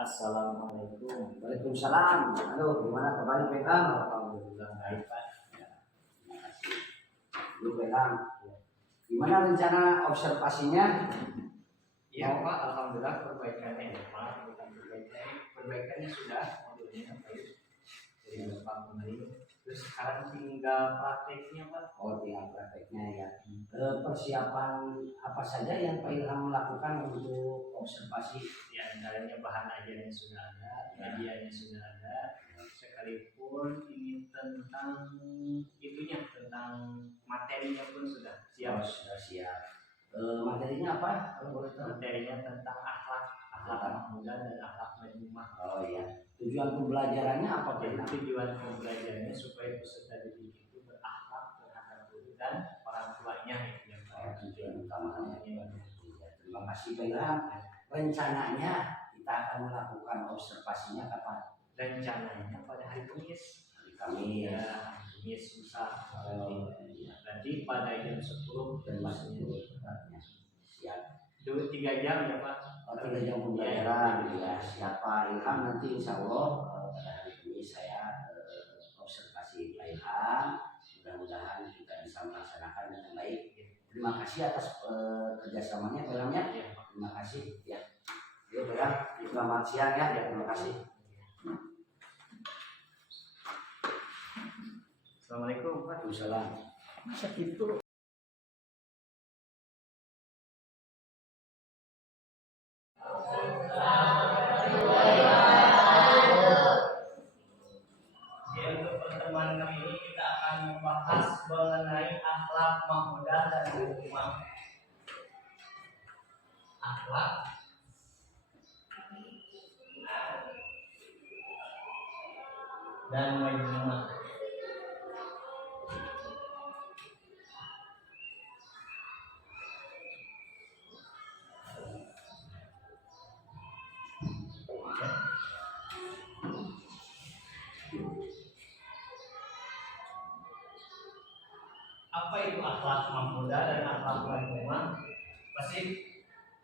Assalamualaikum. Waalaikumsalam. Aduh, gimana kabarnya Pegang? Alhamdulillah baik Pak. Ya, terima kasih. Lu Pegang. Gimana rencana observasinya? Iya Pak, alhamdulillah perbaikannya Pak. Perbaikannya sudah modelnya baik dari Bapak kemarin. Terus sekarang tinggal prakteknya Pak. Oh, tinggal prakteknya ya. Persiapan apa saja yang Pak Ilham lakukan untuk observasi? Ya, antaranya bahan ajarnya sudah ada, medianya sudah ada. Sekalipun ini tentang itunya, tentang materinya pun sudah siap. Oh, sudah siap. Materinya apa? Kalau boleh tahu? Materinya tentang akhlak muda dan akhlak majmumah. Oh iya. Tujuan pembelajarannya apa Pak Ilham? Tujuan pembelajarannya supaya peserta didik itu berakhlak terhadap guru dan orang tuanya itu yang Tujuan utamanya. Terima kasih Pak Ilham. Rencananya kita akan melakukan observasinya kapan? rencananya pada hari Kamis. Hari Kamis. Ya, Kamis lusa. Iya. Nanti pada jam 10 Dan masih siap. 2-3 jam ya Pak. 3 jam pembelajaran ya. Siapa Ilham nanti insya Allah pada hari ini saya observasi Pak Ilham. Mudah-mudahan kita bisa melaksanakan dengan baik. Terima kasih atas kerjasamanya Pak Ilham ya. Terima kasih ya. Yuk Pak Ilham, selamat siang ya. Terima kasih. Assalamualaikum Pak. Waalaikumsalam. Masa gitu? Untuk pertemuan kali ini kita akan membahas mengenai akhlak mahmudah dan majmumah. Akhlak dan majmumah. Apa itu akhlak mahmudah dan akhlak majmumah? Pasti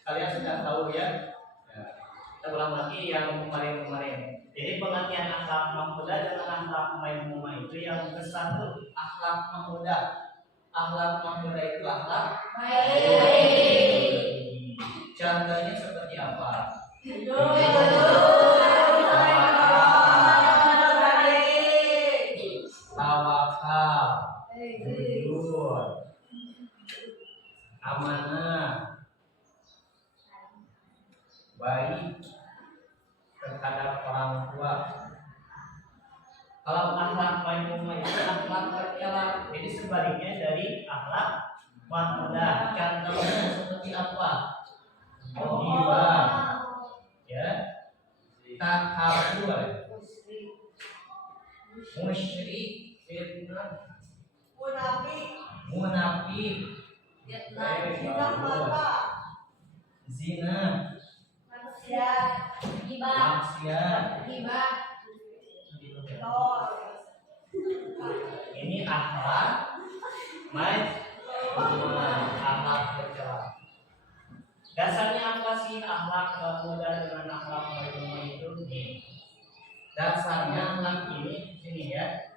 kalian sudah tahu ya. Kita ulang lagi yang kemarin-kemarin. Jadi pengertian akhlak mahmudah dan akhlak majmumah itu yang kesatu akhlak mahmudah. Akhlak mahmudah itu akhlak baik. Contohnya seperti apa? Tawakal, jujur, amanah, baik terhadap orang tua. Kalau akhlak majmumah itu akhlak bercela. Jadi sebaliknya dari akhlak mahmudah. Contohnya seperti apa? Jiwa, ya, takabur, musyrik, munafik, zina, maksiat. Ini akhlak majmumah, akhlak bercela. Dasarnya apa sih akhlak mahmudah dengan akhlak majmumah itu? Dasarnya akhlak ini sini ya.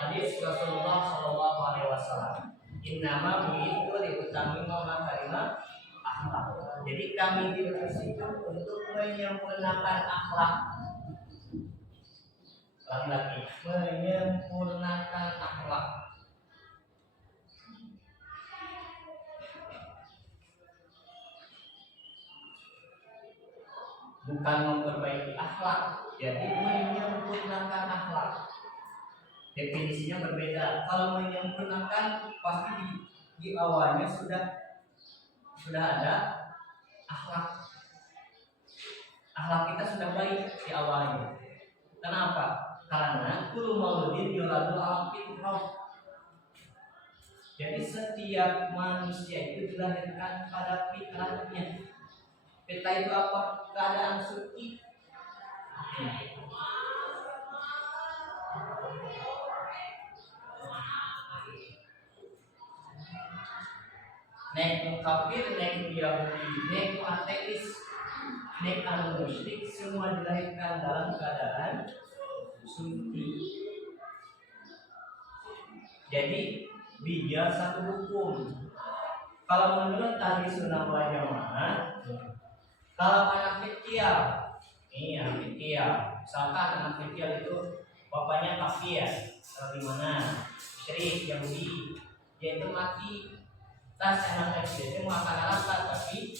Hadis Rasulullah Shallallahu Alaihi Wasallam. Innama bu'itsu liutammima makarimah akhlak. Jadi kami diutus itu untuk menyempurnakan akhlak. Laki-laki menyempurnakan akhlak. Bukan memperbaiki akhlak, jadi menyempurnakan akhlak. Definisinya berbeda. Kalau menyempurnakan pasti di awalnya sudah ada akhlak. Akhlak kita sudah baik di awalnya. Kenapa? Karena kullu mauludin yuladu ala fitrah. Jadi setiap manusia itu dilahirkan pada fitrahnya. Fitrah itu apa? Keadaan suci. Nek kafir, nek Yahudi, nek ateis. nek anu musyrik semua dilahirkan dalam keadaan suci. Jadi dia satu hukum. Kalau menurut ahli sunnah wal jamaah, kalau anak kecil, ini anak kecil, misalkan anak kecil itu bapaknya kafir, atau di mana, musyrik, Yahudi, dia itu mati. Tas anak kecil itu makan neraka tapi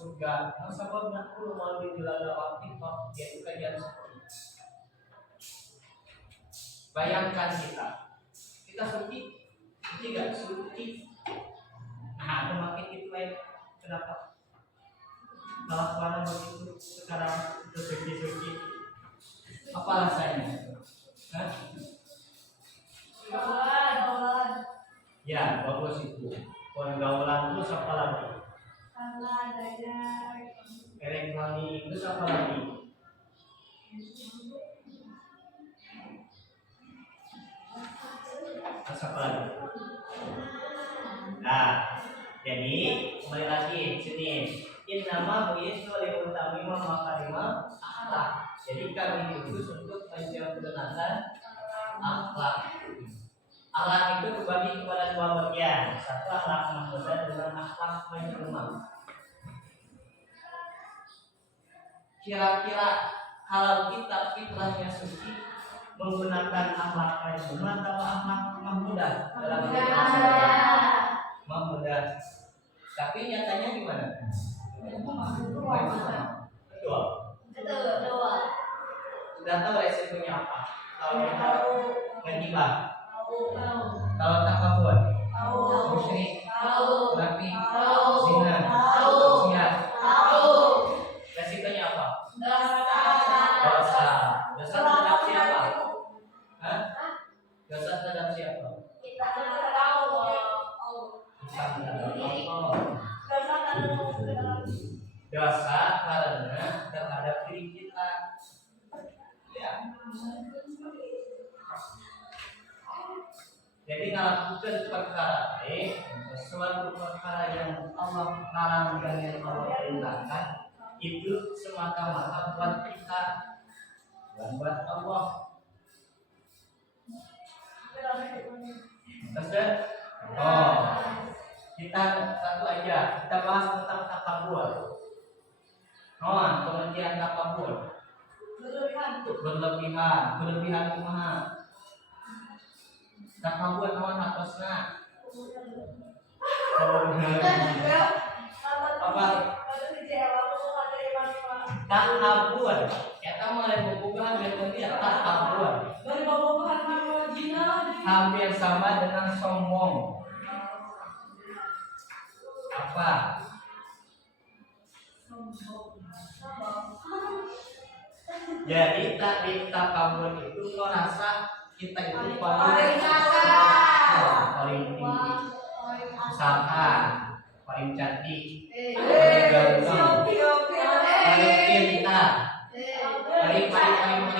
surga. Nah, sebabnya aku mau dijelala waktu dia itu kajian seperti itu. Bayangkan kita suci gak suci. Nah, pemakit itu lain kenapa? Kelakuan begitu sekarang itu suci. Apa rasanya? Hah? Ya, bagus itu. Pergaulan terus apa lagi? Elektronik terus apa lagi? Terus apa lagi? Nah, jadi kembali lagi sini. Innama bu'istu liutammima makarimah akhlak. Jadi kami diutus untuk menyempurnakan akhlak. Akhlak itu terbagi kepada dua bagian. Satu akhlak mahmudah dengan akhlak majmumah. Kira-kira kalau kita fitrahnya suci menggunakan akhlak majmumah atau akhlak mahmudah dalam mahmudah. Tapi nyatanya gimana? Betul. Sudah tahu resikonya apa? Kalau kita menghibah, kalau takabur, musyrik, munafik, zina, maksiat, resikonya apa? Dosa. Dosa terhadap siapa? Hah? Dosa terhadap siapa? Dosa terhadap Allah. Dosa karena terhadap diri kita. Ya. Jadi ngelakukan perkara sesuatu perkara yang Allah larang dan yang Allah perintahkan itu semata-mata buat kita dan buat Allah. Terus kita satu aja kita bahas tentang takabur. Pengertian takabur. Berlebihan kumaha. Takabur atasna. Apa? Takabur. Eta mah lain bobogohan berlebihan takabur. Hampir sama dengan sombong. Apa? Jadi takabur itu merasa kita itu paling tinggi, misalkan paling cantik, paling ganteng, paling pintar, paling.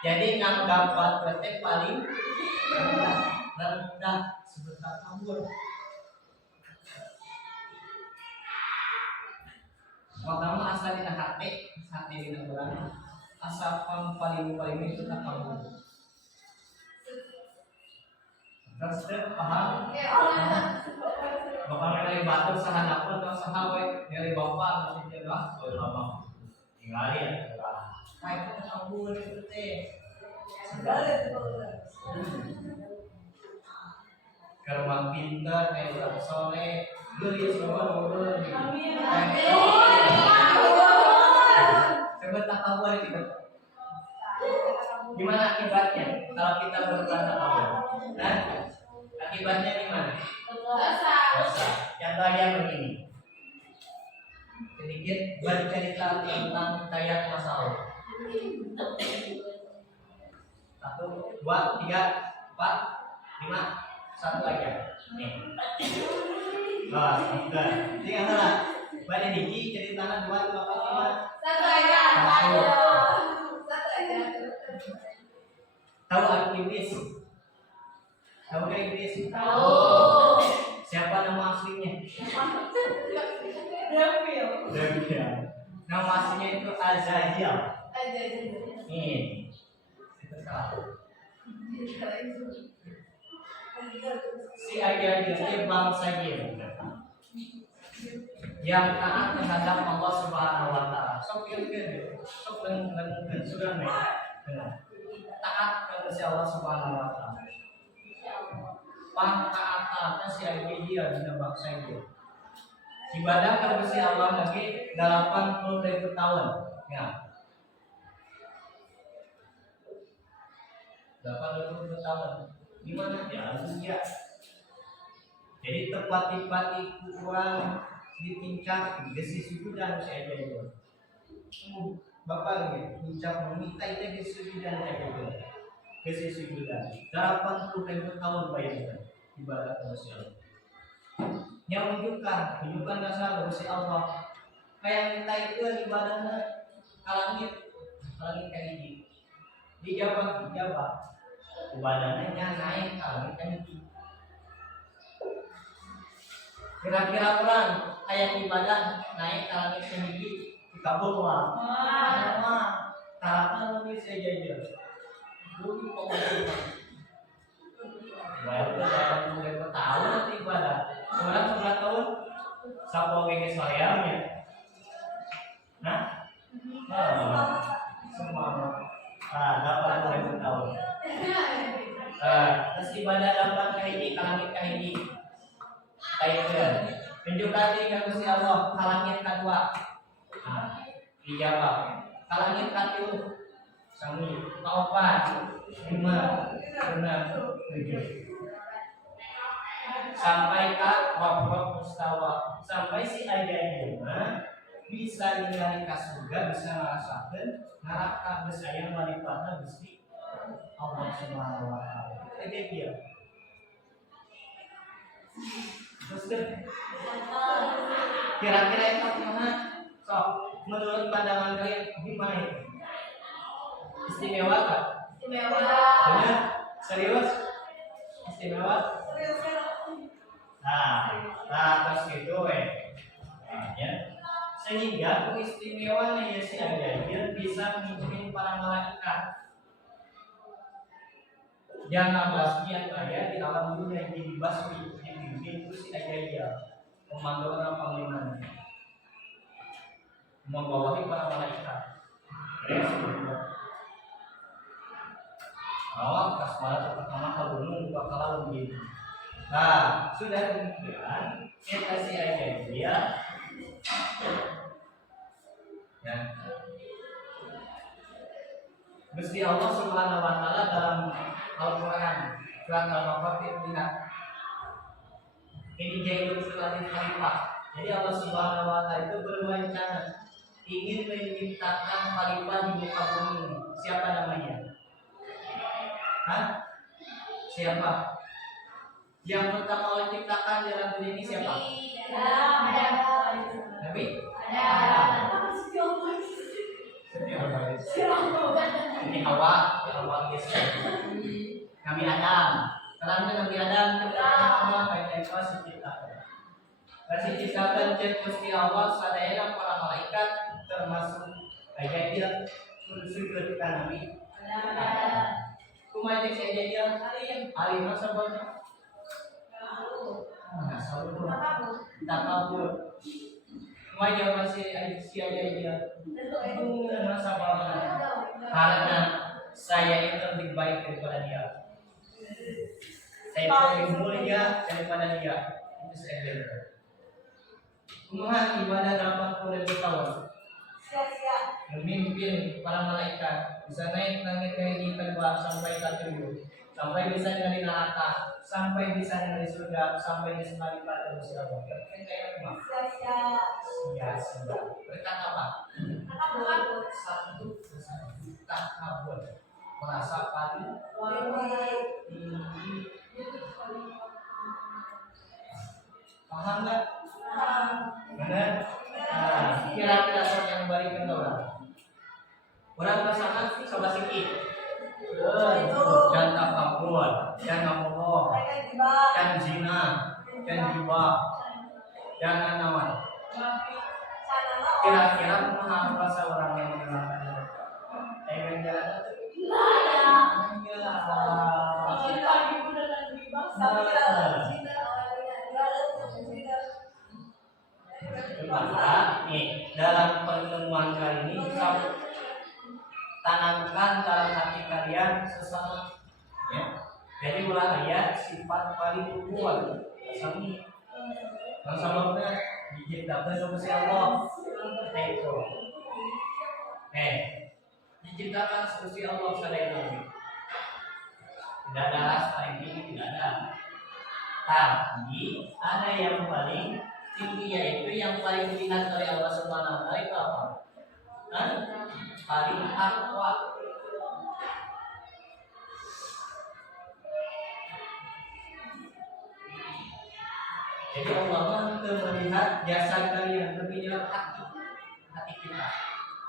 Jadi nganggap berarti paling rendah sebut takabur. Pertama asal dina hati dina urang. Asal paling itu takabur. Terus paham? Bapak nilai batu sahana pun atau sahawe nilai bapak masih jelas boleh lama. Tinggalin ya. Kayak takabur itu teh. Kalau pintar kayak orang soleh, beli semua nurun. Coba takabur itu. Gimana akibatnya kalau kita berbuat takabur? Nah, akibatnya gimana? Dosa. Contohnya begini. Sedikit bercerita tentang hidayat masalah. 1, 2, 3, 4, 5, 1 aja. Nih. Sebentar. Ini yang salah. Bade Diki ceritakan 2, 3, 4, 5. 1 aja. 1 aja. Tahu Iblis? Tahu gak Iblis? Tahu. Siapa nama aslinya? Devil. Nama aslinya itu Azazil. Aja. Nih, itu salah. Si Azazil itu bangsa jin yang taat terhadap Allah Subhanahu Wa Taala. Sok sudah nih. Taat kepada Allah Subhanahu Wa Taala. Taatnya si Azazil di bangsa jin. Ibadah kepada Allah lagi 80.000 tahun. Ya. 80.000 tahun. Gimana ya? Jadi tepat kurang di tingkat gesi sujudan saya jadi. Bapak nih, ucap meminta itu gesi sujudan saya jadi. Gesi sujudan. 80.000 tahun bayangkan ibadah kepada Allah. Yang menunjukkan dasar dari Allah. Kayak minta itu ibadahnya langit kayak ini. Dijawab. Ibadahnya naik ke langit kayak ini. Kira-kira orang kayak ibadah naik ke langit kayak ini dikabul lah. Karena lebih saya jajal. Budi pokoknya. Baru dalam mulai tahun nanti ibadah. Orang 11 tahun siapa yang sayangnya? Nah, semua. Dapat 2000 tahun. Terus ibadah dapat kahiji, kalangit kahiji. Kayak tunjukkan di Gusti Allah, kalangit kedua. Dijawab. Kalangit ketiga. Sami, kaopat, 5, 6, 7. Sampai ke Rabbul Mustawa, sampai si Ayyadina bisa ningali ka surga, bisa ngerasakan neraka geus aya malipatna Gusti Allah Subhanahu wa taala. Itu dia. Terus kira-kira itu mana? Sok, menurut pandangan kalian gimana itu? Istimewa kan? Istimewa. Benar? Serius? Istimewa? Terus gitu ya. Sehingga keistimewaan ya si Azazil bisa mengizinkan para malaikat yang nabasnya kaya di alam dunia yang dibasmi dipimpin itu si Azazil komando orang panglimanya membawahi para malaikat. Awak kasmalah pertama ke gunung bakalan begini. Sudah demikian kita si Azazil ya. Gusti Allah Subhanahu wa taala dalam Al-Qur'an surat Al-Baqarah lihat. Ini jailut selain khalifah. Jadi Allah Subhanahu wa taala itu berencana ingin menciptakan khalifah di muka bumi ini. Siapa namanya? Siapa? Yang pertama Allah ciptakan dalam dunia ini siapa? Nabi? Ini Hawa, Nabi Adam. Karena Nabi Adam kita Allah kayak ciptakan. Kasih ciptakan cek Gusti Allah sadayana para malaikat termasuk Azazil sujud ka Nabi. Kumaha cek Azazil? Ali masa banyak. Takabur. Kumaha masih si Azazil. Masa banyak. Karena saya itu lebih baik daripada dia. Saya lebih mulia daripada dia. Itu saya benar. Kumaha ibadah 80.000 tahun. Memimpin para malaikat bisa naik langit yang kedua sampai ke tujuh, sampai bisa dari neraka, sampai bisa dari surga, sampai bisa pada Gusti Allah. Kayak apa? Ya, sudah. Berkata apa? Satu takabur, merasa paling tinggi. Paham nggak? Benar? Kira-kira soal yang balikin orang. Orang pasangan sama sikit. Dan takabur, dan ngomong, dan zina, dan riba, dan anawan. Kira-kira apa seorang yang mengenalkan pengen jalan maka nih dalam pertemuan kali ini tanamkan dalam hati kalian sesama ya. Jadi ulah ayat sifat paling kuat sami sebabnya diciptakan sama Allah itu diciptakan seperti Allah selain itu tidak ada rasa ini tidak ada tapi ada yang paling tinggi yaitu yang paling dilihat oleh Allah Subhanahu wa taala itu apa? Paling takwa. Jadi Allah melihat jasa kalian, tapi melihat hati kita.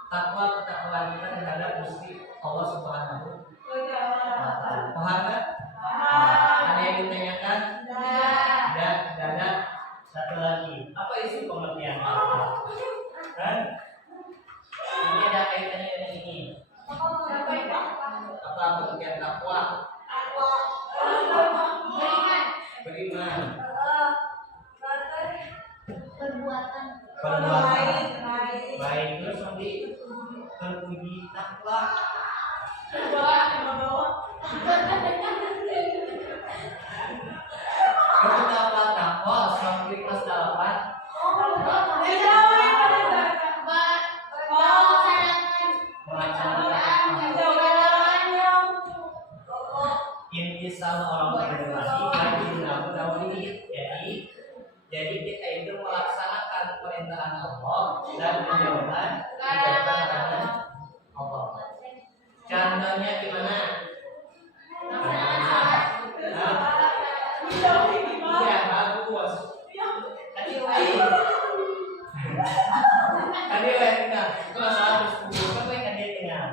Takwa ketakwaan kita terhadap Gusti Allah Subhanahu wa taala. Paham kan? Ada yang ditanyakan? Ada. Satu lagi. Apa isi pengertian? Kan? Ini ada kaitannya dengan ini. Apa pengertian takwa? Beriman. Perbuatan Baik terus nanti terpuji takwa. Kita takwa sampai kelas 8. Intisal orang berdemokrasi jadi kita itu melaksanakan perintahan Allah dan menjauhkan Allah. Contohnya gimana? Iya bagus. Tadi kita kelas 110 sampai kan dia dengar.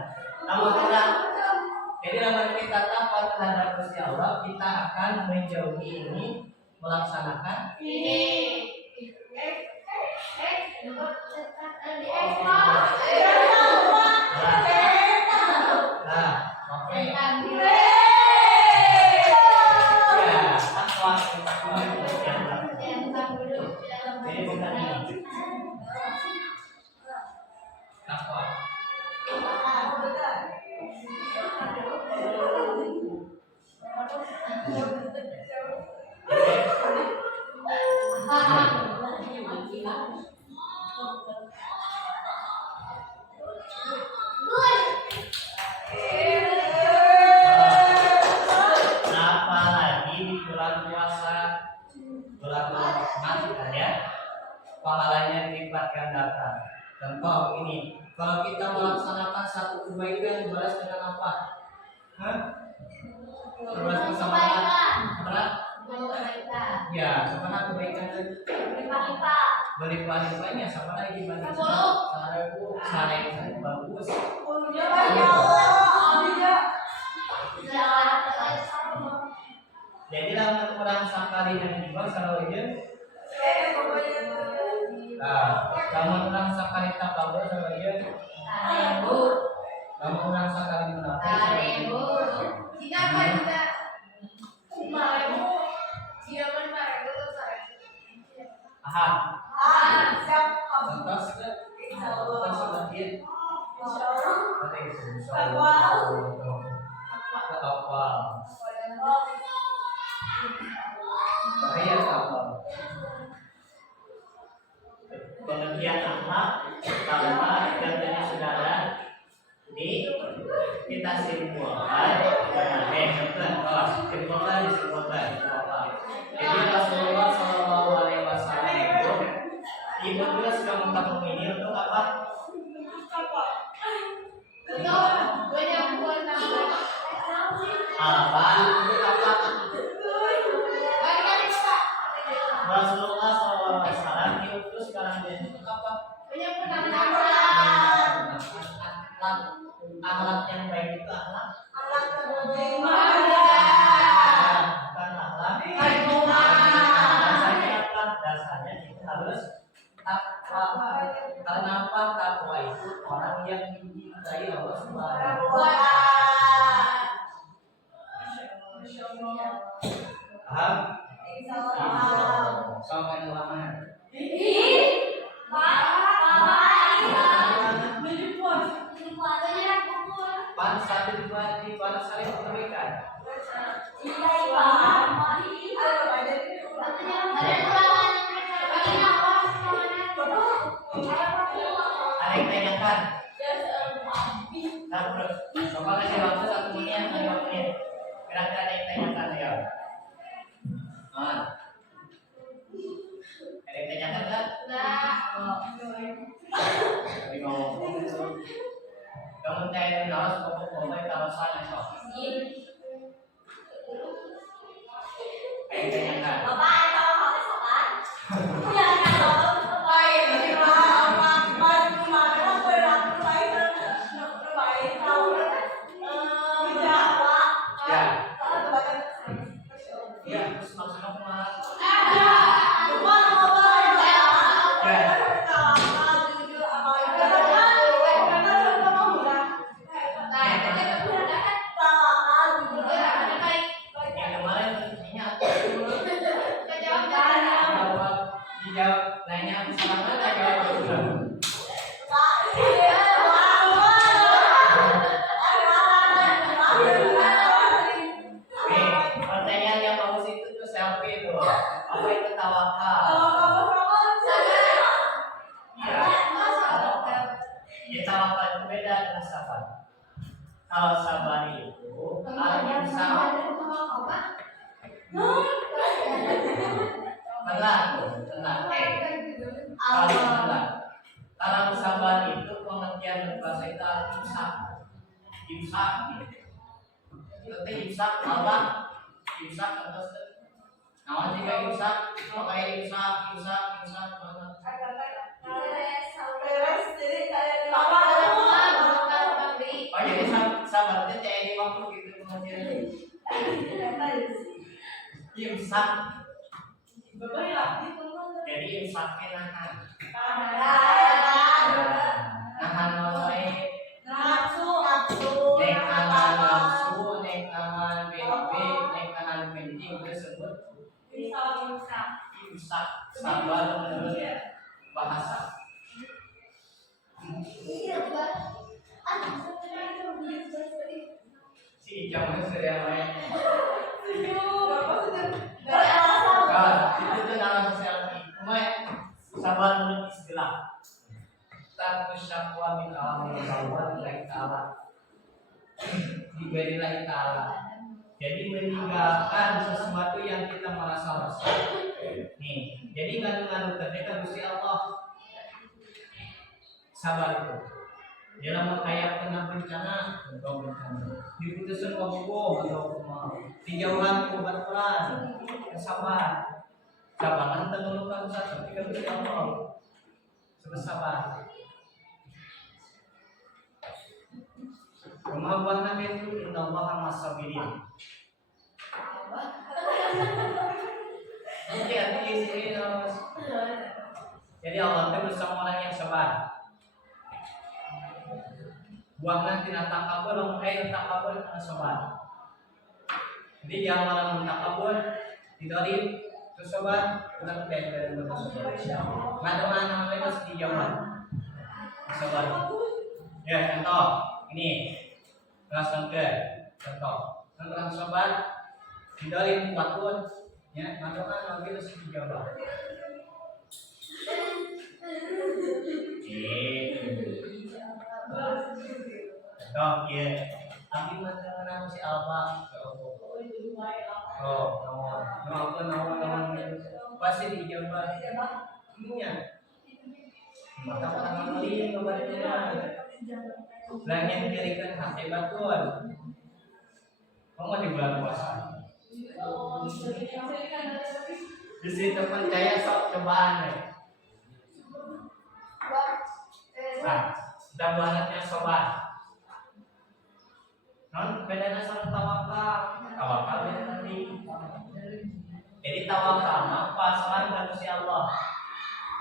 Jadi dalam kita taat terhadap Gusti Allah, kita akan menjauhi ini, melaksanakan ini. Oke. Ya, takwa ini bukan ini. Takwa. Apalagi di bulan puasa, bulan Ramadan ya, pahalanya dilipat gandakan. Contoh ini, kalau kita melaksanakan satu kebaikan dibalas dengan apa? Dibalas bersama apa? Ya, sama kebaikan berlipat-lipatnya sama lagi dibanding sehari bagus. Jadi dalam kurang sekali yang dibuat kalau ini, kamu kurang sekali tak tahu kalau ini, kamu kurang sekali menafsir. Lantas pengertian akhlak, takwa dan saudara ini kita simpulkan. Simpulkan. Jadi Rasulullah Shallallahu Alaihi Wasallam itu juga sudah mengatakan ini untuk apa? Rasulullah SAW diutus kalian untuk apa? Akhlak yang baik itu akhlak Karena apa? Takwa itu orang yang mencintai Allah Subhanahu wa Wah. Paham? Insyaallah. Sampai ulama. Pan satu dua di pan saling memberikan. Ada yang tanyakan? Coba kasih waktu 1 menit, 5 menit. Kira-kira ada yang tanyakan ya? Ada yang tanyakan kan? Tapi ngomong. Kamu tanya harus pokok-pokoknya kalau sana sok. Ada yang tanyakan? Ya, terus maksud apa? Yang kemarin ingat dijawab nanya salah mana jawab betul. Pertanyaan yang bagus itu tuh selfie itu. Apa itu tawakal? Ya, tawakal itu beda dengan sabar. Kalau sabar itu al-insan tenang. Kalau sabar itu pengertian bahasa itu imsak. Itu imsak Allah. Imsak terus. Nah, jika imsak itu kayak imsak. Oh, jadi sabarnya kayak di waktu gitu pengertian. Imsak. Jadi imsaknya nahan. Nahan mulai nek nahan nafsu, nek nahan bebe, nek nahan penting tersebut imsak. Sabar menurut bahasa. Si jamnya sudah main. Itu tuh nama sosial sabar menurut istilah. Satu syakwa min Allah lillahi ta'ala. Diberilah ta'ala. Jadi meninggalkan sesuatu yang kita merasa resah. Nih, jadi nganu-nganu terdekat Gusti Allah. Sabar itu. Dalam kayak kena bencana, atau bencana. Diputuskan kau atau dijauhan kebaturan. Sabar. Sabar nanti mengeluhkan satu ketika Gusti Allah. Bersabar. Kemampuan Nabi itu innallaha ma'as-sabirin. Hati-hati di sini. Jadi Allah itu bersama orang yang sabar. Buahnya tidak takabur, makanya takabur karena sabar. Jadi jangan malah mentakabur, didori, terus sabar, kita belajar untuk sabar. Nggak ada mana namanya masih dijawab. Sabar. Ya contoh ini kelas ke contoh tentang sabar, didori 4 pun, ya nggak ada mana namanya masih dijawab. Dok, ya. Tapi macam mana si Alba? Oh, nomor. Pasti dijawab. Iya. Maka orang lain kepada langit kirikan hati batuan. Kamu di bulan puasa. Di situ percaya sok cobaan. Nah, dan buahnya sobat. Non bedanya sama tawakal. Tawakal yang tadi. Jadi tawakal apa? Pasrah kepada Allah.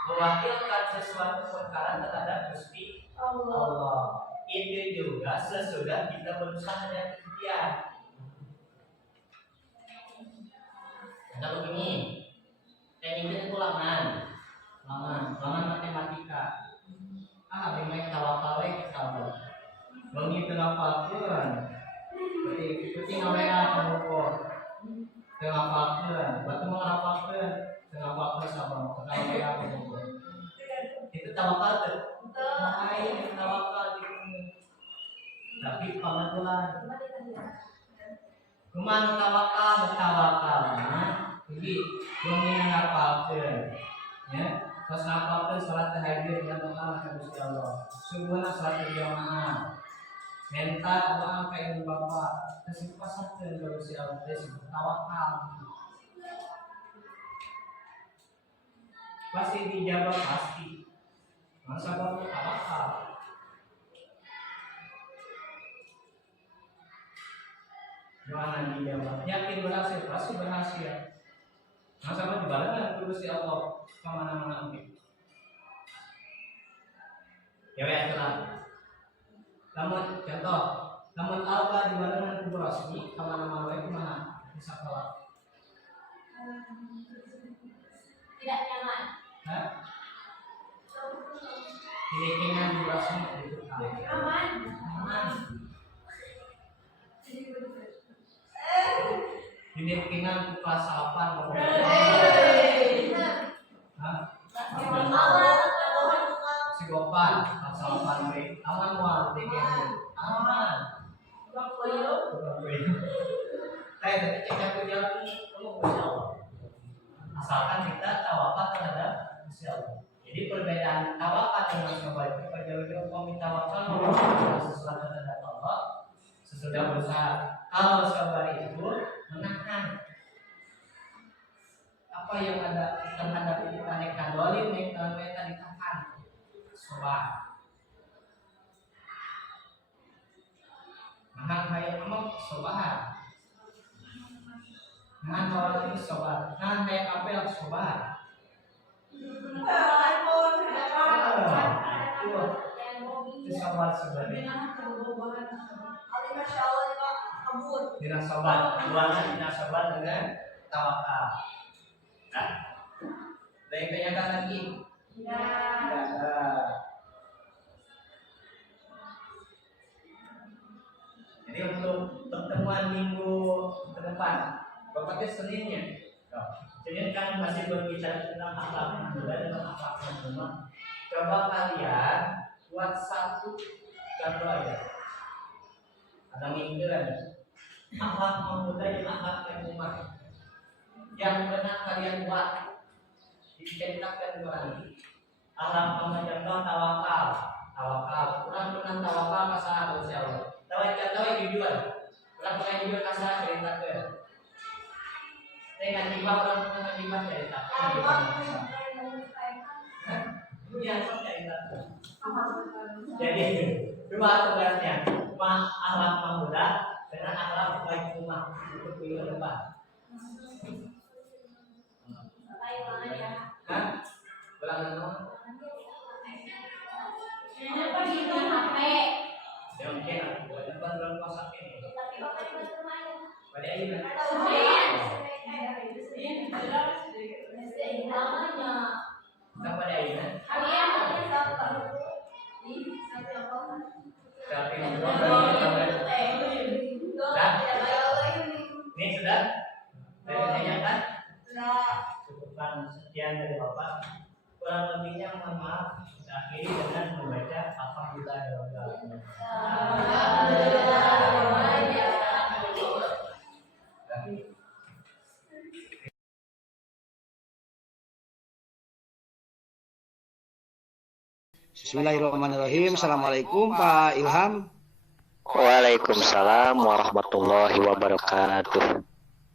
mewakilkan sesuatu perkara terhadap Gusti Allah. Itu juga sesudah kita berusaha dan ikhtiar. Kalau begini, tekniknya itu ulangan matematika. Lebih baik tawakal kita. Bangi kenapapun, seperti namanya pengukur. Kenapapun, batu mengapapun, kenapapun sama namanya pengukur. Itu tawakal tuh. Itu tawakal itu. Tapi pengaturan. Kuman tawakal. Jadi bangi kenapapun, ya. Pas apapun salat tahajud dan doa kepada Gusti Allah. Subuhna salat berjamaah. Minta doa ka ibu bapa. Terus pasatkeun ka Gusti Allah. Terus tawakal. Pasti dijawab pasti. Masa baru tawakal. Doa dijawab. Yakin berhasil, pasti berhasil. Masa baru dibarengan ka Gusti Allah. Kemana-mana mungkin. Ya itulah. Namun contoh, namun apa di mana kubur asli kemana-mana itu mana bisa kelak. Tidak nyaman. Hah? Kira-kira kubur asli itu Aman. Ini kira kelas 8 Sigopan, asal we, aman wal, aman. Tapi cek jalan kamu Gusti Allah. Asalkan kita tawakal terhadap Gusti Allah. Jadi perbedaan tawakal dengan sabar itu jauh-jauh kami tawakal sesuatu terhadap Allah sesudah berusaha. Kalau sabar itu menahan apa yang ada terhadap kita nekat dolim, nekat ditahan. Sabar. Nahan kayak emok sabar. Nahan awal ini sabar. Nahan kayak apel sabar. Itu sabar sebenarnya. Dengan sabar. Keduanya dengan sabar dengan tawakal. Nah, ada yang tanyakan lagi? Jadi untuk pertemuan minggu ke depan, Bapaknya Seninnya. Senin kan masih berbicara tentang akhlak muda dan akhlak muda. Coba kalian buat satu contoh aja. Ada mingguan akhlak muda dan akhlak umat. Yang pernah kalian buat dicetakkan kembali. Akhlak muda contoh tawakal. Kurang pernah tawakal masalah Gusti Allah. Tawakal jujur. Kurang pernah jujur kasar ceritakan. Saya tiba orang pernah tiba ceritakan. Iya, cerita. Jadi dua tugasnya, akhlak muda dengan akhlak baik umat untuk minggu depan. Kan? Ulangan dong. Ya mungkin aku ada bulan puasa ini. Pada ini. Kita pada ini. Ini sudah? Dari kan? Cukupkan sekian dari Bapak. Kurang lebihnya mohon maaf. Kita akhiri dengan membaca Alhamdulillah. Bismillahirrahmanirrahim. Assalamualaikum Pak Ilham. Waalaikumsalam warahmatullahi wabarakatuh.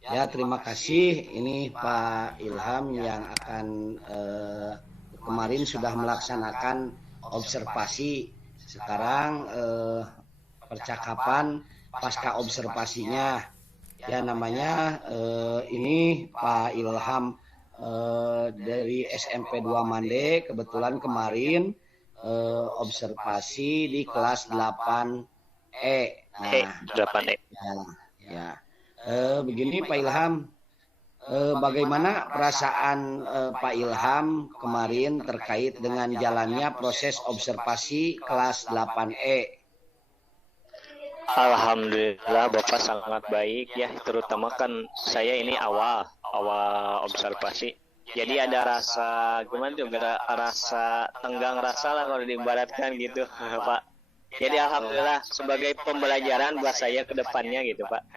Ya, terima kasih. Ini Pak Ilham yang akan kemarin sudah melaksanakan observasi. Sekarang percakapan pasca observasinya. Ya, namanya ini Pak Ilham dari SMP 2 Mande. Kebetulan kemarin observasi di kelas 8E. Nah, 8E. ya. Begini Pak Ilham, bagaimana perasaan Pak Ilham kemarin terkait dengan jalannya proses observasi kelas 8E? Alhamdulillah Bapak sangat baik ya, terutama kan saya ini awal observasi. Jadi ada rasa gimana tuh, rasa tenggang rasa lah kalau diibaratkan gitu Pak. Jadi alhamdulillah sebagai pembelajaran buat saya ke depannya gitu Pak.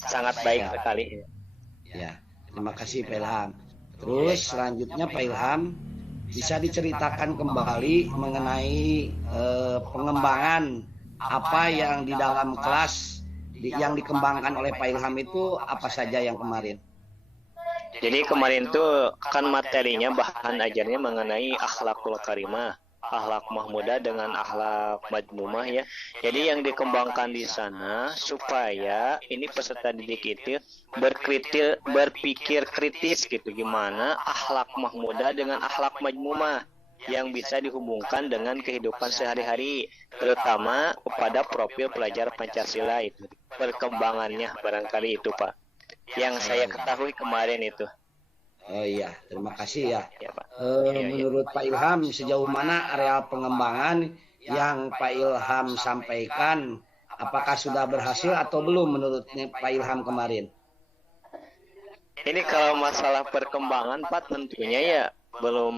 Sangat baik sekali. Ya, terima kasih Pak Ilham. Terus selanjutnya Pak Ilham, bisa diceritakan kembali mengenai pengembangan apa yang di dalam kelas yang dikembangkan oleh Pak Ilham itu apa saja yang kemarin? Jadi kemarin tuh kan materinya bahan ajarnya mengenai akhlakul karimah, akhlak mahmudah dengan akhlak majmumah ya. Jadi yang dikembangkan di sana supaya ini peserta didik itu berpikir kritis gitu, gimana akhlak mahmudah dengan akhlak majmumah yang bisa dihubungkan dengan kehidupan sehari-hari, terutama kepada profil pelajar Pancasila itu. Perkembangannya barangkali itu Pak, yang saya ketahui kemarin itu. Oh iya, terima kasih ya. Ya, Pak. Menurut Pak Ilham, sejauh mana areal pengembangan yang Pak Ilham sampaikan, apakah sudah berhasil atau belum menurut Pak Ilham kemarin? Ini kalau masalah perkembangan Pak, tentunya ya belum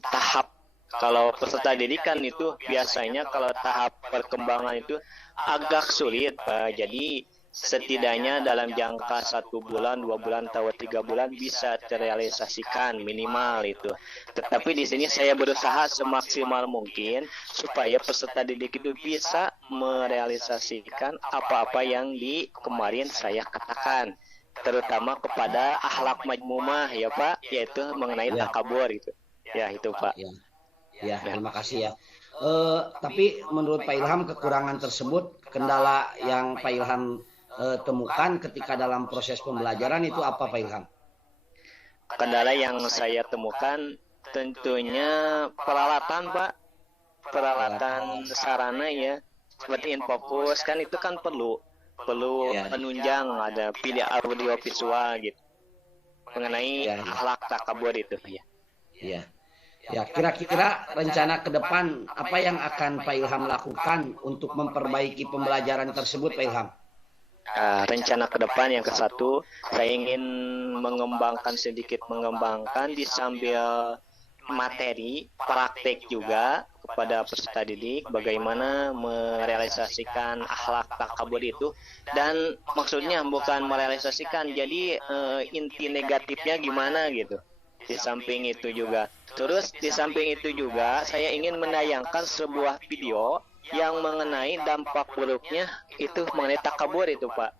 tahap. Kalau peserta didikan itu biasanya kalau tahap perkembangan itu agak sulit Pak. Jadi setidaknya dalam jangka 1 bulan, 2 bulan, atau 3 bulan bisa terrealisasikan minimal itu. Tetapi di sini saya berusaha semaksimal mungkin supaya peserta didik itu bisa merealisasikan apa-apa yang di kemarin saya katakan, terutama kepada akhlak majmumah ya Pak, yaitu mengenai takabur itu. Ya itu Pak. Ya, terima kasih ya. Tapi menurut Pak Ilham kekurangan tersebut, kendala yang Pak Ilham temukan ketika dalam proses pembelajaran itu apa Pak Ilham? Kendala yang saya temukan tentunya peralatan Pak, peralatan sarana ya, seperti infokus kan itu kan perlu penunjang, ada video audio visual gitu mengenai akhlak takabur itu ya. Ya, kira-kira rencana ke depan apa yang akan Pak Ilham lakukan untuk memperbaiki pembelajaran tersebut Pak Ilham? Rencana ke depan yang ke satu, saya ingin sedikit mengembangkan di sambil materi praktek juga kepada peserta didik bagaimana merealisasikan akhlak takabur itu, dan maksudnya bukan merealisasikan, jadi inti negatifnya gimana gitu. Di samping itu juga, saya ingin menayangkan sebuah video yang mengenai dampak buruknya itu mengenai takabur itu Pak.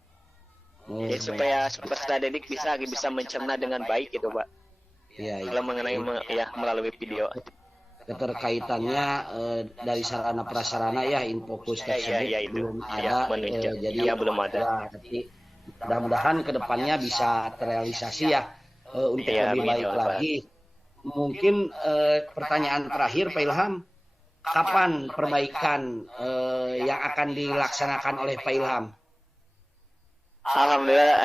Jadi supaya peserta didik bisa mencerna dengan baik itu Pak. Iya. Kalau mengenai melalui video. Keterkaitannya dari sarana prasarana ya, infokus tersebut belum ada, jadi belum ada. Tapi mudah-mudahan kedepannya bisa terrealisasi ya. Untuk lebih baik lagi. Mungkin pertanyaan terakhir Pak Ilham, kapan perbaikan yang akan dilaksanakan oleh Pak Ilham? Alhamdulillah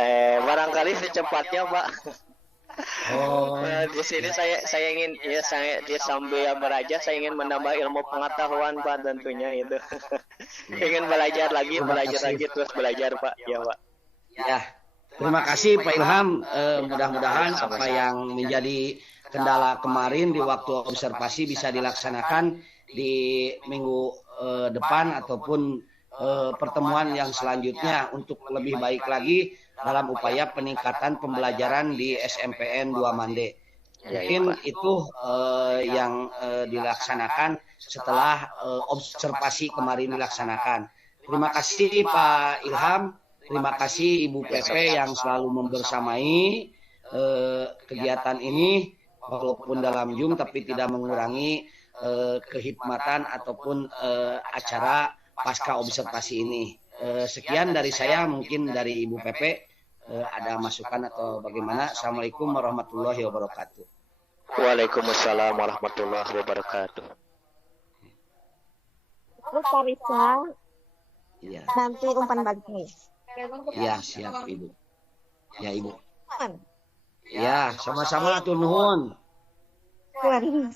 barangkali secepatnya Pak. Di sini saya ingin sambil belajar saya ingin menambah ilmu pengetahuan Pak, tentunya itu. Ingin belajar lagi terus belajar Pak. Ya Pak. Ya. Terima kasih Pak Ilham, mudah-mudahan apa yang menjadi kendala kemarin di waktu observasi bisa dilaksanakan di minggu depan ataupun pertemuan yang selanjutnya untuk lebih baik lagi dalam upaya peningkatan pembelajaran di SMPN 2 Mande. Mungkin itu yang dilaksanakan setelah observasi kemarin dilaksanakan. Terima kasih Pak Ilham. Terima kasih Ibu PP yang selalu membersamai kegiatan ini walaupun dalam Zoom, tapi tidak mengurangi kehikmatan ataupun acara pasca observasi ini. Sekian dari saya, mungkin dari Ibu PP. ada masukan atau bagaimana? Assalamualaikum warahmatullahi wabarakatuh. Waalaikumsalam warahmatullahi wabarakatuh. Terus Karisa, Iya, nanti umpan balik nih. iya siap Ibu. Ya Ibu. Umpan. Ya, sama-sama tuh nuhun. Keren.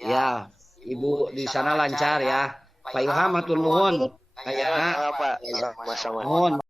Ya, Ibu di sana lancar ya. Pak Ilham atur nuhun. Kayaknya Apa? Sama-sama. nuhun.